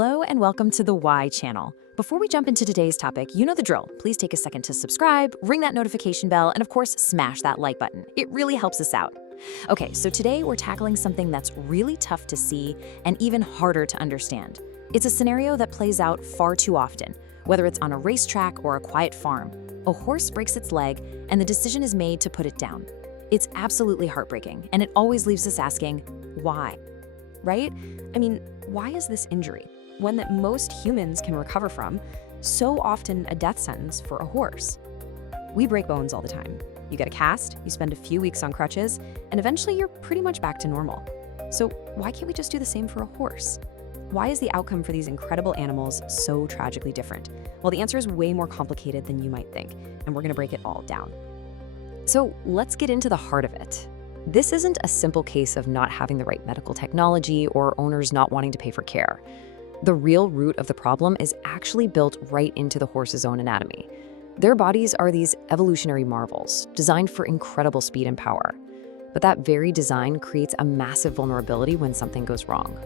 Hello and welcome to the Why channel. Before we jump into today's topic, you know the drill. Please take a second to subscribe, ring that notification bell, and of course, smash that like button. It really helps us out. Okay, so today we're tackling something that's really tough to see and even harder to understand. It's a scenario that plays out far too often, whether it's on a racetrack or a quiet farm. A horse breaks its leg and the decision is made to put it down. It's absolutely heartbreaking, and it always leaves us asking, why? Right? I mean, why is this injury, one that most humans can recover from, so often a death sentence for a horse? We break bones all the time. You get a cast, you spend a few weeks on crutches, and eventually you're pretty much back to normal. So why can't we just do the same for a horse? Why is the outcome for these incredible animals so tragically different? Well, the answer is way more complicated than you might think, and we're gonna break it all down. So let's get into the heart of it. This isn't a simple case of not having the right medical technology or owners not wanting to pay for care. The real root of the problem is actually built right into the horse's own anatomy. Their bodies are these evolutionary marvels, designed for incredible speed and power. But that very design creates a massive vulnerability when something goes wrong.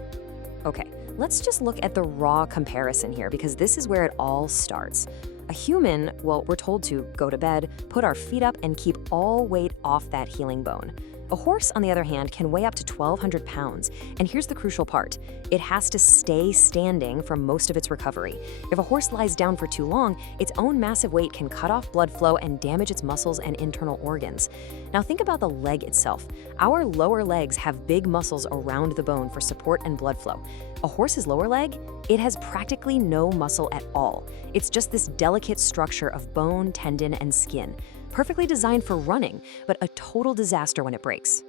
Okay, let's just look at the raw comparison here, because this is where it all starts. A human, well, we're told to go to bed, put our feet up, and keep all weight off that healing bone. A horse, on the other hand, can weigh up to 1,200 pounds, and here's the crucial part. It has to stay standing for most of its recovery. If a horse lies down for too long, its own massive weight can cut off blood flow and damage its muscles and internal organs. Now think about the leg itself. Our lower legs have big muscles around the bone for support and blood flow. A horse's lower leg, it has practically no muscle at all. It's just this delicate structure of bone, tendon, and skin. Perfectly designed for running, but a total disaster when it breaks.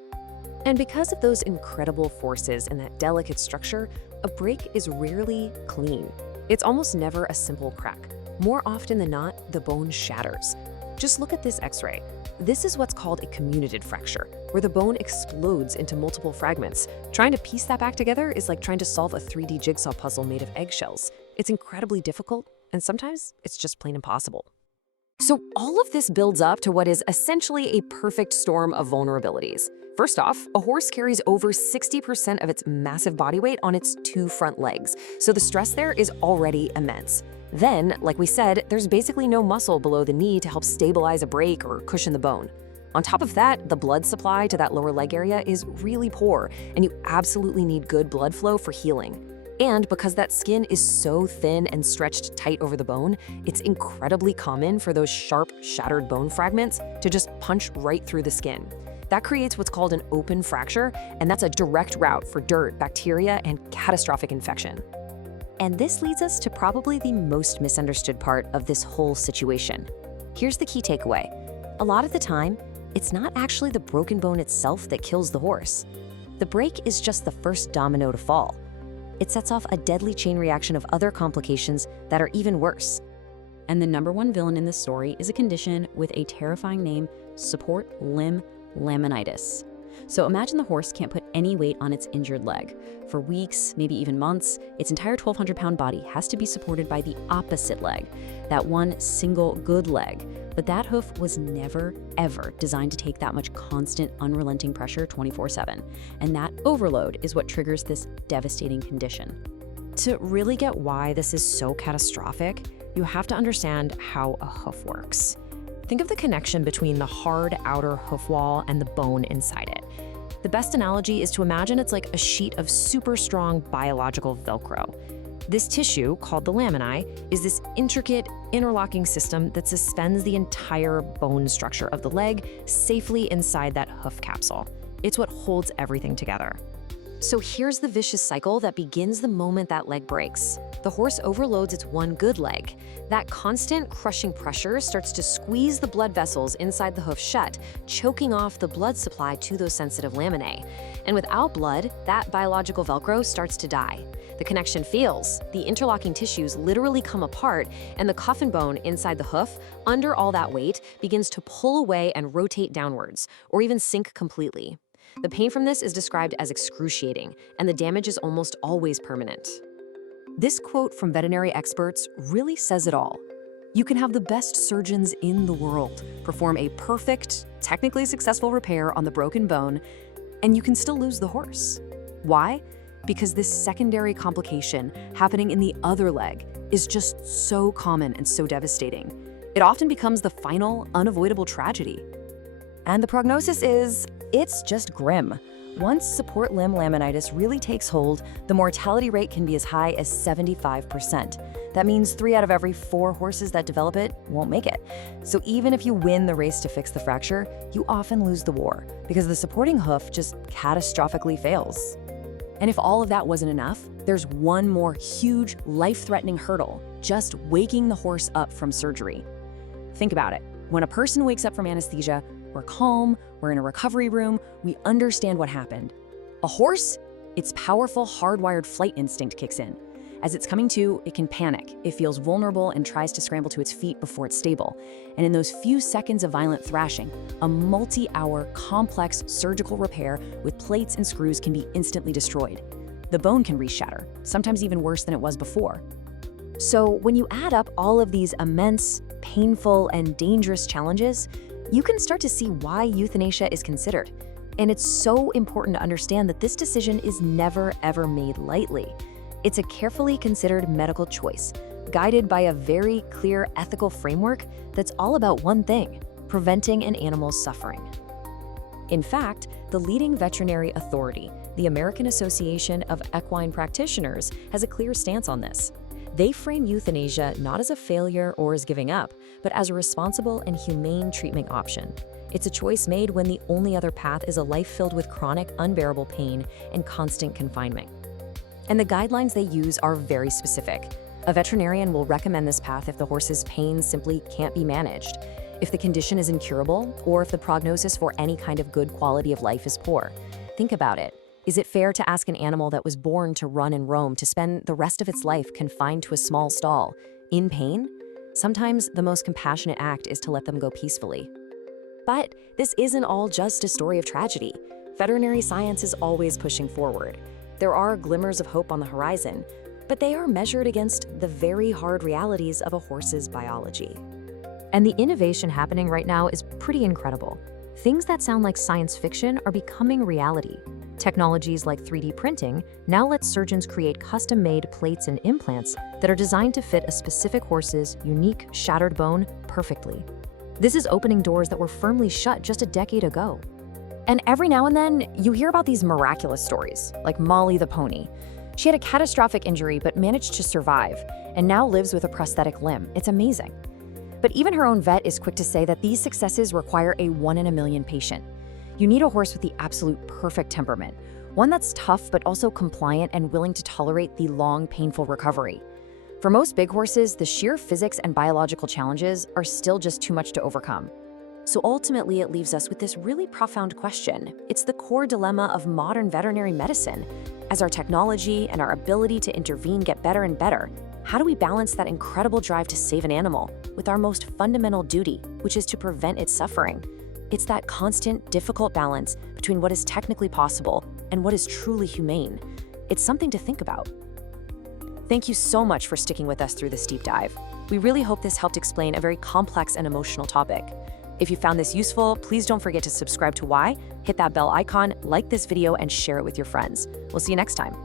And because of those incredible forces and that delicate structure, a break is rarely clean. It's almost never a simple crack. More often than not, the bone shatters. Just look at this X-ray. This is what's called a comminuted fracture, where the bone explodes into multiple fragments. Trying to piece that back together is like trying to solve a 3D jigsaw puzzle made of eggshells. It's incredibly difficult, and sometimes it's just plain impossible. So all of this builds up to what is essentially a perfect storm of vulnerabilities. First off, a horse carries over 60% of its massive body weight on its two front legs, so the stress there is already immense. Then, like we said, there's basically no muscle below the knee to help stabilize a break or cushion the bone. On top of that, the blood supply to that lower leg area is really poor, and you absolutely need good blood flow for healing. And because that skin is so thin and stretched tight over the bone, it's incredibly common for those sharp, shattered bone fragments to just punch right through the skin. That creates what's called an open fracture, and that's a direct route for dirt, bacteria, and catastrophic infection. And this leads us to probably the most misunderstood part of this whole situation. Here's the key takeaway. A lot of the time, it's not actually the broken bone itself that kills the horse. The break is just the first domino to fall. It sets off a deadly chain reaction of other complications that are even worse. And the number one villain in this story is a condition with a terrifying name: support limb laminitis. So imagine the horse can't put any weight on its injured leg. For weeks, maybe even months, its entire 1,200-pound body has to be supported by the opposite leg, that one single good leg. But that hoof was never, ever designed to take that much constant, unrelenting pressure 24/7. And that overload is what triggers this devastating condition. To really get why this is so catastrophic, you have to understand how a hoof works. Think of the connection between the hard outer hoof wall and the bone inside it. The best analogy is to imagine it's like a sheet of super strong biological Velcro. This tissue, called the laminae, is this intricate, interlocking system that suspends the entire bone structure of the leg safely inside that hoof capsule. It's what holds everything together. So here's the vicious cycle that begins the moment that leg breaks. The horse overloads its one good leg. That constant crushing pressure starts to squeeze the blood vessels inside the hoof shut, choking off the blood supply to those sensitive laminae. And without blood, that biological Velcro starts to die. The connection fails, the interlocking tissues literally come apart, and the coffin bone inside the hoof, under all that weight, begins to pull away and rotate downwards, or even sink completely. The pain from this is described as excruciating, and the damage is almost always permanent. This quote from veterinary experts really says it all. You can have the best surgeons in the world perform a perfect, technically successful repair on the broken bone, and you can still lose the horse. Why? because this secondary complication happening in the other leg is just so common and so devastating. It often becomes the final, unavoidable tragedy. And the prognosis is, it's just grim. Once support limb laminitis really takes hold, the mortality rate can be as high as 75%. That means 3 out of every 4 horses that develop it won't make it. So even if you win the race to fix the fracture, you often lose the war because the supporting hoof just catastrophically fails. And if all of that wasn't enough, there's one more huge, life-threatening hurdle, just waking the horse up from surgery. Think about it. When a person wakes up from anesthesia, we're calm, we're in a recovery room, we understand what happened. A horse, its powerful, hardwired flight instinct kicks in. As it's coming to, it can panic. It feels vulnerable and tries to scramble to its feet before it's stable. And in those few seconds of violent thrashing, a multi-hour, complex surgical repair with plates and screws can be instantly destroyed. The bone can re-shatter, sometimes even worse than it was before. So when you add up all of these immense, painful, and dangerous challenges, you can start to see why euthanasia is considered. And it's so important to understand that this decision is never, ever made lightly. It's a carefully considered medical choice, guided by a very clear ethical framework that's all about one thing: preventing an animal's suffering. In fact, the leading veterinary authority, the American Association of Equine Practitioners, has a clear stance on this. They frame euthanasia not as a failure or as giving up, but as a responsible and humane treatment option. It's a choice made when the only other path is a life filled with chronic, unbearable pain and constant confinement. And the guidelines they use are very specific. A veterinarian will recommend this path if the horse's pain simply can't be managed, if the condition is incurable, or if the prognosis for any kind of good quality of life is poor. Think about it. Is it fair to ask an animal that was born to run and roam to spend the rest of its life confined to a small stall, in pain? Sometimes the most compassionate act is to let them go peacefully. But this isn't all just a story of tragedy. Veterinary science is always pushing forward. There are glimmers of hope on the horizon, but they are measured against the very hard realities of a horse's biology. And the innovation happening right now is pretty incredible. Things that sound like science fiction are becoming reality. Technologies like 3D printing now let surgeons create custom-made plates and implants that are designed to fit a specific horse's unique shattered bone perfectly. This is opening doors that were firmly shut just a decade ago. And every now and then, you hear about these miraculous stories, like Molly the pony. She had a catastrophic injury but managed to survive, and now lives with a prosthetic limb. It's amazing. But even her own vet is quick to say that these successes require a 1 in a million patient. You need a horse with the absolute perfect temperament, one that's tough but also compliant and willing to tolerate the long, painful recovery. For most big horses, the sheer physics and biological challenges are still just too much to overcome. So ultimately, it leaves us with this really profound question. It's the core dilemma of modern veterinary medicine. As our technology and our ability to intervene get better and better, how do we balance that incredible drive to save an animal with our most fundamental duty, which is to prevent its suffering? It's that constant, difficult balance between what is technically possible and what is truly humane. It's something to think about. Thank you so much for sticking with us through this deep dive. We really hope this helped explain a very complex and emotional topic. If you found this useful, please don't forget to subscribe to Why, hit that bell icon, like this video, and share it with your friends. We'll see you next time.